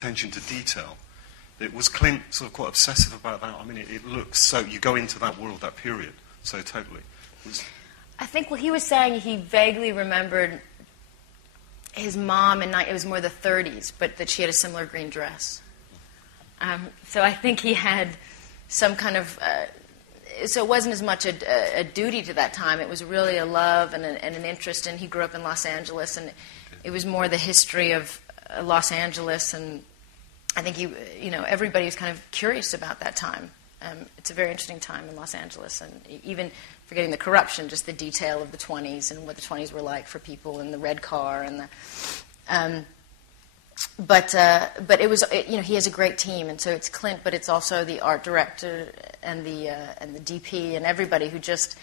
attention to detail. It was Clint sort of quite obsessive about that. I mean, it looks so, you go into that world, that period, so totally. I think what he was saying, he vaguely remembered his mom, and it was more the 30s, but that she had a similar green dress. So I think he had some kind of... so it wasn't as much a duty to that time. It was really a love and an interest, and he grew up in Los Angeles, and it was more the history of Los Angeles, and I think everybody was kind of curious about that time. It's a very interesting time in Los Angeles, and even forgetting the corruption, just the detail of the 20s and what the 20s were like for people, and the red car, and the... But it was, he has a great team, and so it's Clint, but it's also the art director and the DP and everybody who just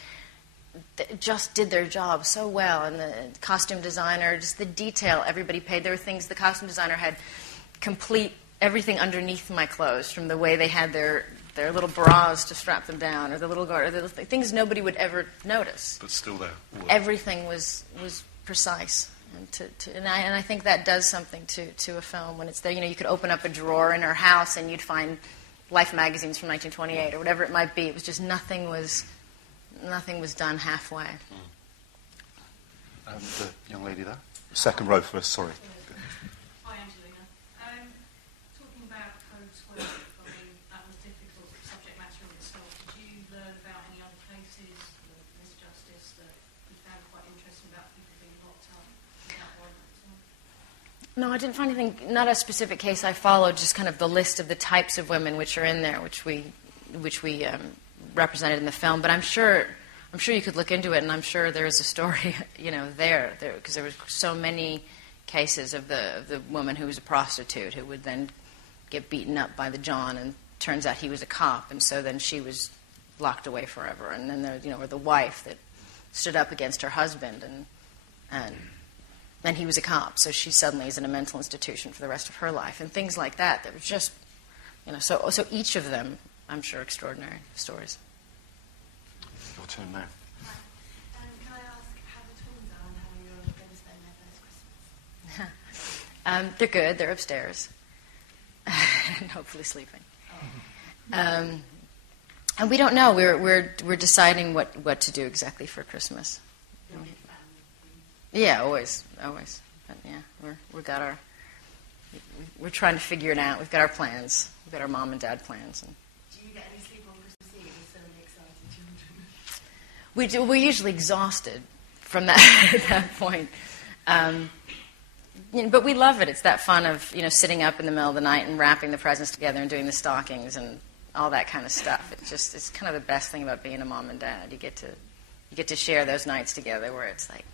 did their job so well, and the costume designer, just the detail everybody paid. There were things the costume designer had complete everything underneath my clothes, from the way they had their little bras to strap them down, or the little guard, or the things nobody would ever notice. But still there. Everything was precise. And I think that does something to a film when it's there. You could open up a drawer in her house and you'd find Life magazines from 1928 or whatever it might be. It was just nothing was done halfway. And the young lady there, second row first. Sorry. Hi, Angelina. Talking about Code 12, I mean, that was difficult subject matter in itself. Did you learn about any other cases of misjustice that you found quite interesting about people being locked up? No, I didn't find anything, not a specific case I followed, just kind of the list of the types of women which are in there, which we represented in the film. But I'm sure you could look into it, and I'm sure there is a story, there, because there were so many cases of the woman who was a prostitute who would then get beaten up by the John, and turns out he was a cop, and so then she was locked away forever. And then there, or the wife that stood up against her husband, and he was a cop, so she suddenly is in a mental institution for the rest of her life, and things like that. That was just, so each of them, I'm sure, extraordinary stories. Your turn now. Can I ask how the twins are and how you're going to spend their first Christmas? They're good. They're upstairs, and hopefully sleeping. And we don't know. We're deciding what to do exactly for Christmas. Yeah, always. But yeah, we're trying to figure it out. We've got our plans. We've got our mom and dad plans. And do you get any sleep on Christmas Eve with so many excited children? we're usually exhausted from that at that point. But we love it. It's that fun of sitting up in the middle of the night and wrapping the presents together and doing the stockings and all that kind of stuff. It's kind of the best thing about being a mom and dad. You get to share those nights together where it's like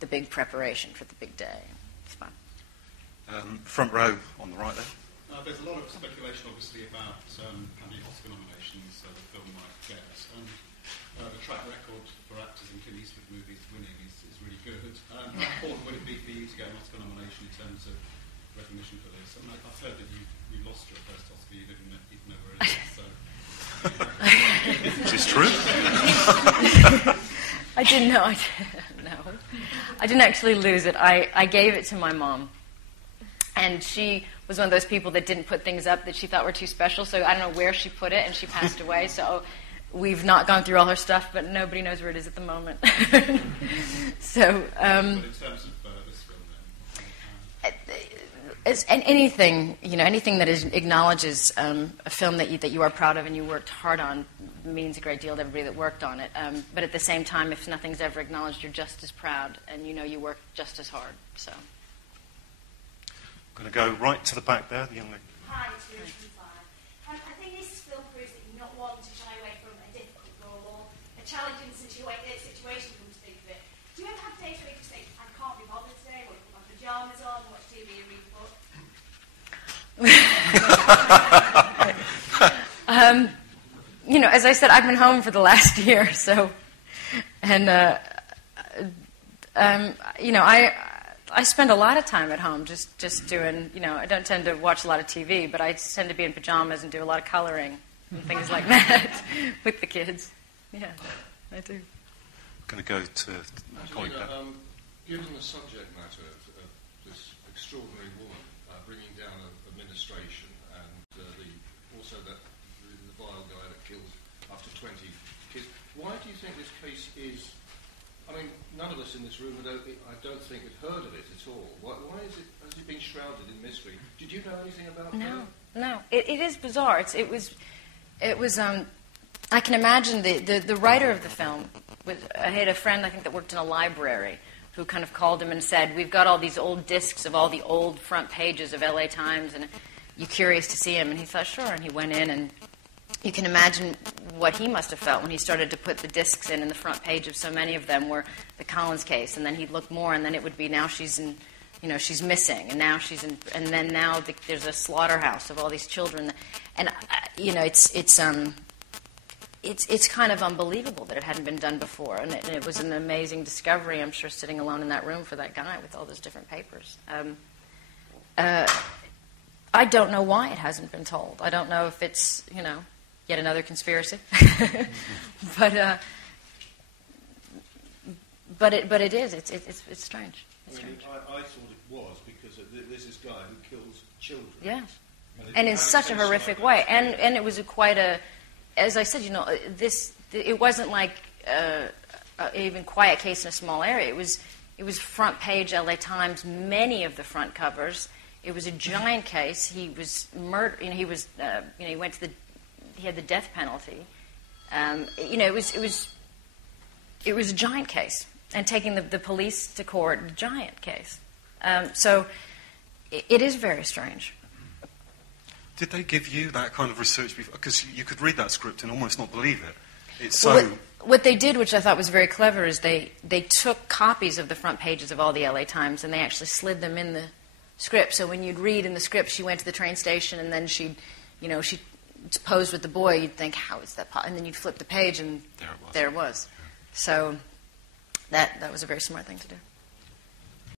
the big preparation for the big day. It's fun. Front row on the right there. There's a lot of speculation, obviously, about how many Oscar nominations the film might get. And the track record for actors in Clint Eastwood movies winning is really good. How important would it be for you to get an Oscar nomination in terms of recognition for this? I mean, I've heard that you lost your first Oscar, you didn't even know where it is. So. Is this true? I didn't know. No. I didn't actually lose it. I gave it to my mom. And she was one of those people that didn't put things up that she thought were too special. So I don't know where she put it, and she passed away. So we've not gone through all her stuff, but nobody knows where it is at the moment. So. But in terms of this film, then? Anything that acknowledges a film that you are proud of and you worked hard on means a great deal to everybody that worked on it. But at the same time, if nothing's ever acknowledged, you're just as proud, and you worked just as hard. So. I'm going to go right to the back there, the young lady. Hi, it's Ruth from Fire. I think this film proves that you're not one to shy away from a difficult role or a challenging situation, come to think of it. Do you ever have days where you just think, I can't be bothered today, or put my pyjamas on, watch TV and read a book? As I said, I've been home for the last year, so, and I spend a lot of time at home just doing, I don't tend to watch a lot of TV, but I tend to be in pajamas and do a lot of coloring and things like that with the kids. Yeah, I do. I'm going to go to Colin. Given the subject matter of this extraordinary woman bringing down a ministry sequestration and also the vile guy that kills up to 20 kids. Why do you think this case is? I mean, none of us in this room, I don't think, had heard of it at all. Why has it been shrouded in mystery? Did you know anything about it? No. It is bizarre. It was. I can imagine the writer of the film. I had a friend, I think, that worked in a library who kind of called him and said, "We've got all these old discs of all the old front pages of LA Times, and you curious to see him?" And he thought, sure. And he went in, and you can imagine what he must have felt when he started to put the discs in the front page of so many of them were the Collins case. And then he'd look more, and then it would be now she's in, she's missing, and now she's in, and then now there's a slaughterhouse of all these children, and it's kind of unbelievable that it hadn't been done before, and it was an amazing discovery, I'm sure, sitting alone in that room for that guy with all those different papers. I don't know why it hasn't been told. I don't know if it's, yet another conspiracy, but it is. It's strange. It's strange. I thought it was because there's this guy who kills children. Yes, and in such a horrific way, and it was as I said, it wasn't like even quiet case in a small area. It was front page LA Times, many of the front covers. It was a giant case. He was murdered. He went to he had the death penalty. It was a giant case, and taking the police to court, giant case. So it is very strange. Did they give you that kind of research before? Because you could read that script and almost not believe it. It's so... What they did, which I thought was very clever, is they took copies of the front pages of all the LA Times and they actually slid them in the script. So when you'd read in the script, she went to the train station and then she posed with the boy, you'd think, how is that possible? And then you'd flip the page and there it was. So that was a very smart thing to do.